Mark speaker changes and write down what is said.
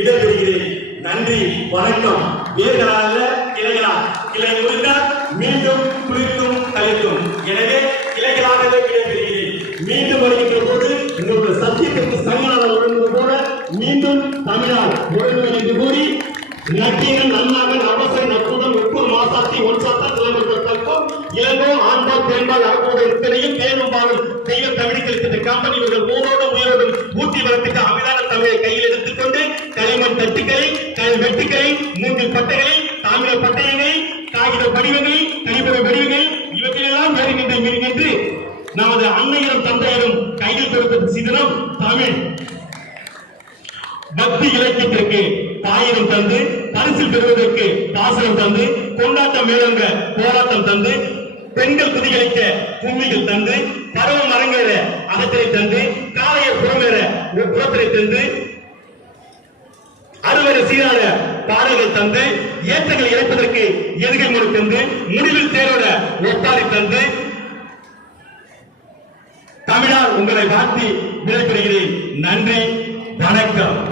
Speaker 1: விடைபெறுகிறேன். நன்றி வணக்கம். வேர்களால கிளைகளா கிளை முடிந்தால் மீண்டும் குளிர்க்கும் கழிக்கும் எனவே கிளைகளாகவே விடைபெறுகிறேன். மீண்டும் வருகின்ற போது உங்களுடைய சத்தியத்திற்கு சங்களால் ஒழுங்குவது போல மீண்டும் தமிழால் ஒழுங்குவது என்று கூறி நக்கீரன் நன்னாகன் அவசர நற்புதம் உப்பு மாசாத்தி ஒன் ஒன்சாத்தா கிளம்புவதற்கும் இளங்கோ ஆண்பால் பெண்பால் அறப்போது இத்தனையும் தேனும் பாலும் தெய்வ தமிழுக்கு இருக்கின்ற கம்பெனி இவர்கள் ஊரோடு அமிதான கையில் எடுத்துக்கொண்டு களிமண் தட்டுக்களை கல் வெட்டுக்களை மூங்கில் பட்டைகளை தாமிர பட்டயங்களை காகித வடிவங்களை கனிபட வடிவங்கள் இவற்றையெல்லாம் வருகின்ற என்று நமது அன்னையரும் தந்தையரும் கையில் கொடுத்த சிதனம் தமிழ். பக்தி இலக்கியத்திற்கு பாயிரம் தந்து பரிசில் பெறுவதற்கு பாசனம் தந்து கொண்டாட்டம் மேலங்க போராட்டம் தந்து பெண்கள் குதிகளிக்க பூமிகள் தந்து பருவ அரங்கேற அகத்திரை தந்து காளைய தந்து அறுவரை சீரான பாடல்கள் தந்து ஏற்றங்கள் இறைப்பதற்கு எதுகை மொழி தந்து முடிவில் தேரோட ஒப்பாரி தந்து தமிழால் உங்களை வாழ்த்தி விடைபெறுகிறேன். நன்றி வணக்கம்.